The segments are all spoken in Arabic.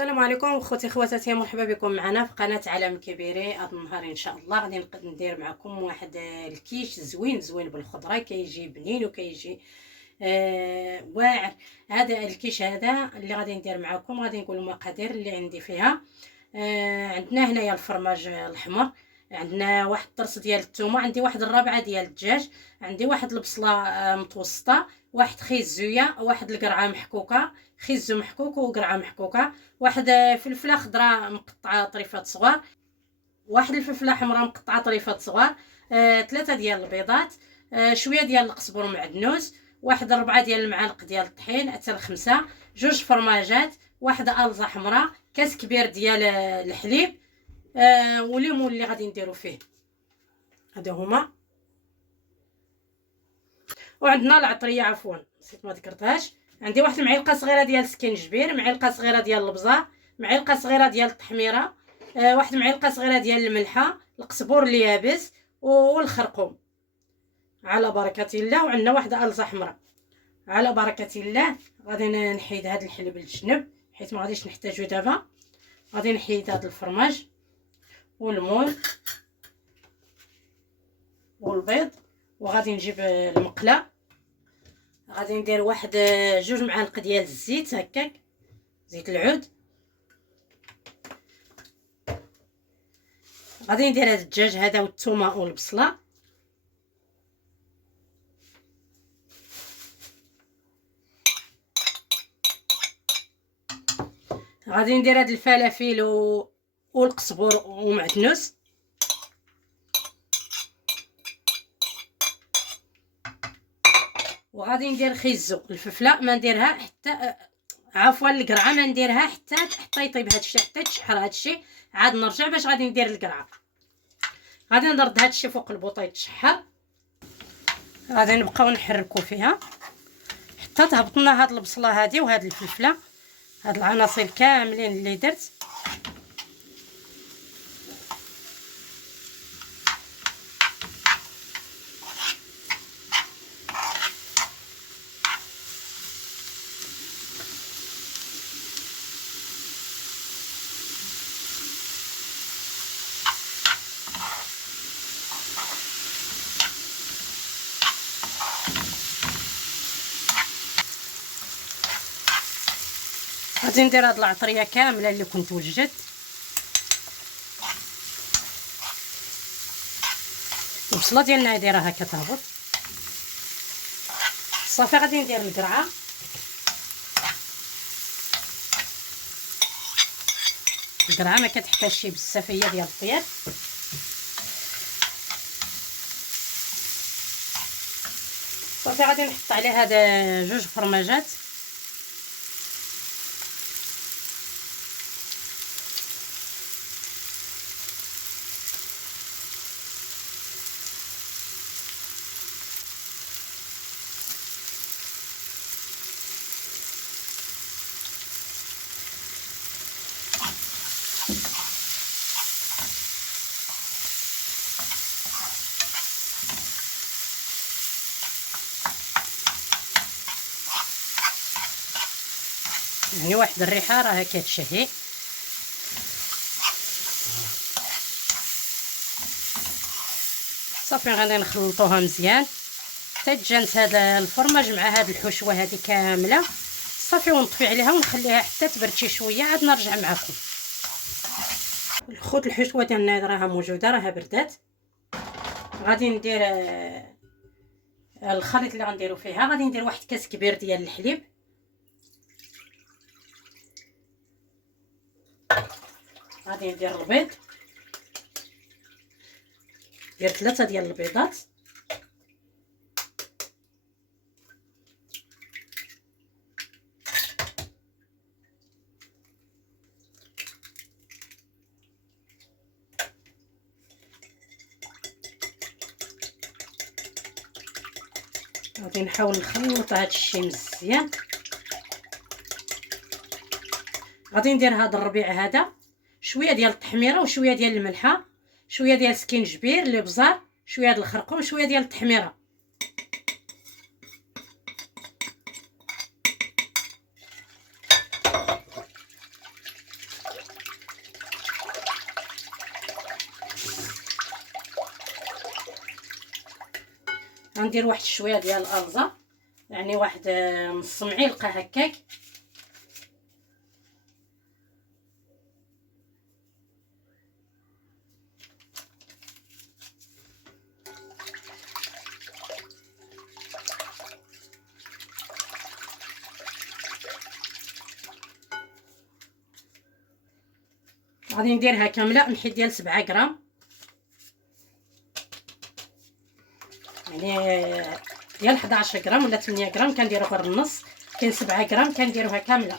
السلام عليكم خوتي خواتاتي، مرحبا بكم معنا في قناه عالم كبيري. هذا النهار ان شاء الله غادي ندير معكم واحد الكيش زوين بالخضره، كيجي بنين وكيجي واعر. هذا الكيش هذا اللي غادي ندير معكم، غادي نقول المقادير اللي عندي فيها. عندنا هنايا الفرماج الاحمر، عندنا واحد الطرس ديال الثومه، عندي واحد الربعه ديال الدجاج، عندي واحد البصله متوسطه، واحد خيزويه، واحد القرعه محكوكه، خيزو محكوك وقرعه محكوكه، واحد فلفله خضراء مقطعه طريفات صغار، واحد الفلفله حمراء مقطعه طريفات صغار، ثلاثه ديال البيضات، شويه ديال القزبر معدنوس، واحد 4 ديال المعالق ديال الطحين حتى ل5، جوج فرماجات، واحده الزه حمراء، كاس كبير ديال الحليب، وليمون اللي غادي نديرو فيه. هادو هما. وعندنا العطريه، عفوا نسيت ما ذكرتهاش، عندي واحد المعلقه صغيره ديال السكينجبير، معلقه صغيره ديال البزار، معلقه صغيره ديال التحميره، واحد المعلقه صغيره ديال الملحه، القزبور اليابس والخرقوم. على بركه الله. وعندنا واحده الزه حمراء. على بركه الله. غادي نحيد هذا الحليب للجنب حيت ما غاديش نحتاجو دابا. غادي نحيد هذا الفرماج والمول والبيض، وغادي نجيب المقله. غادي ندير واحد 2 معالق ديال الزيت هكاك، زيت العود. غادي ندير هذا الدجاج هذا والثومه والبصله. غادي ندير هاد الفلافل والقزبر ومعدنوس. وغادي ندير خيزو، الفلفله ما نديرها حتى عفوا القرعه ما نديرها حتى يطيب هادشي، حتى تشحر هادشي، عاد نرجع باش غادي ندير القرعه. غادي نرد هادشي فوق البوطه يتشحر. غادي نبقاو نحركو فيها حتى تهبط لنا هاد البصله هادي وهاد الفلفله، هاد العناصر كاملين اللي درت. غادي ندير هاد العطريه كامله اللي كنت وجدت. البصله ديالنا هادي راها كتهبط صافي. غادي ندير القرعه. القرعه ما كتحتاجش بزاف، هي ديال الطياب. صافي غادي نحط عليه هاد 2 فرماجات. يعني واحد الريحه راها كتشهي. صافي غادي نخلطوها مزيان حتى تجانس هذا الفرماج مع هاد الحشوه هذه كامله. صافي ونطفي عليها ونخليها حتى تبرد شي شويه، عاد نرجع معكم. الخوت الحشوه ديالنا راها موجوده، راها بردات. غادي ندير الخليط اللي غنديرو فيها. غادي ندير واحد كاس كبير ديال الحليب، غادي ندير البيض، ندير 3 ديال البيضات، غادي نحاول نخلط هذا الشيء مزيان. غادي ندير هذا الربيع هذا، شويه ديال التحميره وشويه ديال الملحه، شويه ديال السكينجبير اللي بزار، شويه ديال الخرقوم، شويه ديال التحميره. غندير واحد شويه ديال الالزا، يعني واحد نص معلقه هكاك. غادي نديرها كامله نحيد ديال 7 غرام، يعني ديال 11 غرام ولا 8 غرام كنديرو غير النص، كاين 7 غرام كنديروها كامله.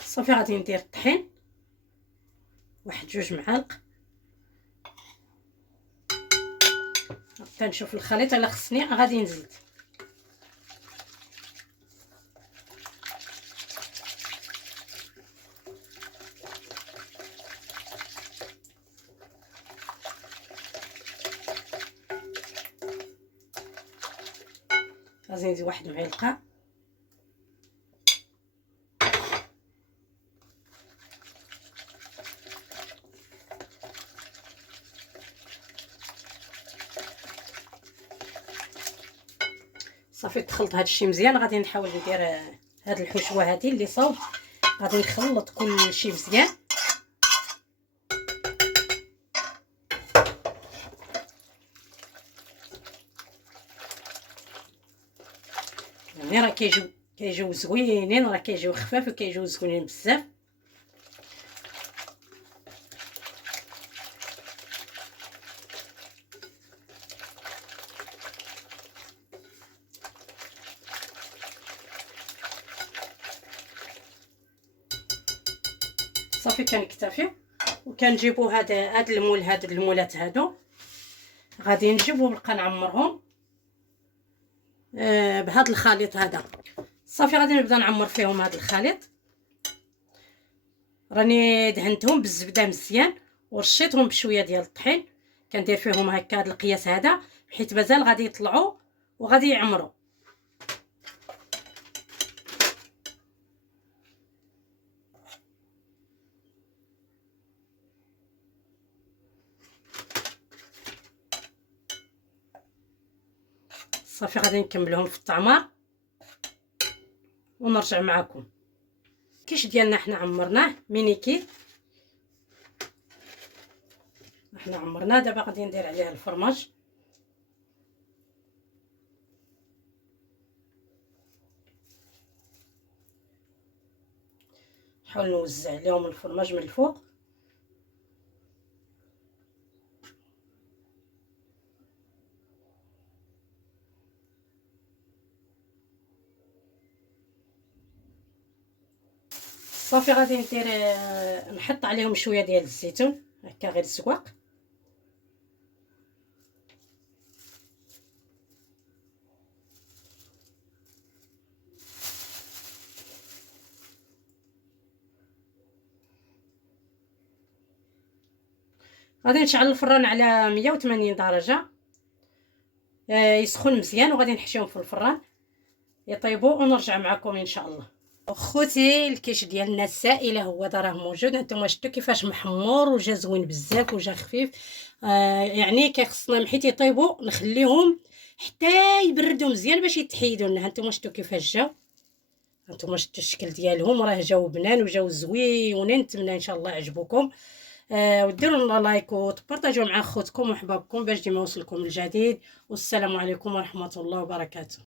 صافي غادي ندير الطحين واحد 2 معالق، حتى نشوف الخليط الا خصني غادي نزيد. غادي نزيد واحد معلقه. صافي تخلط هادشي مزيان. غادي نحاول ندير هاد الحشوه هادي اللي صوب، غادي نخلط كلشي مزيان. يعني راه كيجيو زوينين، راه كيجيو خفاف وكيجيو زوينين بزاف. صافي كنكتفي وكنجيبو هاد المولات هادو، غادي نجيبو ونبقى نعمرهم بهاد الخليط هذا. صافي غادي نبدا نعمر فيهم هاد الخليط. راني دهنتهم بالزبده مزيان ورشيتهم بشويه ديال الطحين، كندير فيهم هكا هاد القياس هذا حيت مازال غادي يطلعوا وغادي يعمروا. صافي غادي نكملهم في الطعمار ونرجع معكم. كيش ديالنا حنا عمرناه مينيكي، حنا عمرناه. دابا غادي ندير عليه الفرماج. نحاول نوزع عليهم الفرماج من الفوق. صافي غادي ندير نحط عليهم شويه ديال الزيتون هكا غير الزواق. غادي نشعل الفران على 180 درجه يسخن مزيان، وغادي نحشيهم في الفران يطيبوا ونرجع معكم ان شاء الله. خوتي الكيش ديالنا السائله هو دا راه موجود. هانتوما شفتوا كيفاش محمر وجا زوين بزاف وجا خفيف. يعني كيخصنا حيت يطيبوا نخليهم حتى يبردوا مزيان باش يتحيدوا لنا. هانتوما شفتوا كيفاش جاو، هانتوما شفتوا الشكل ديالهم، راه جاو بنان وجاو زوينين. نتمنى ان شاء الله عجبوكم. وديروا لنا لايك وتبارطاجيو مع خوتكم وحبابكم باش ديما يوصلكم الجديد. والسلام عليكم ورحمه الله وبركاته.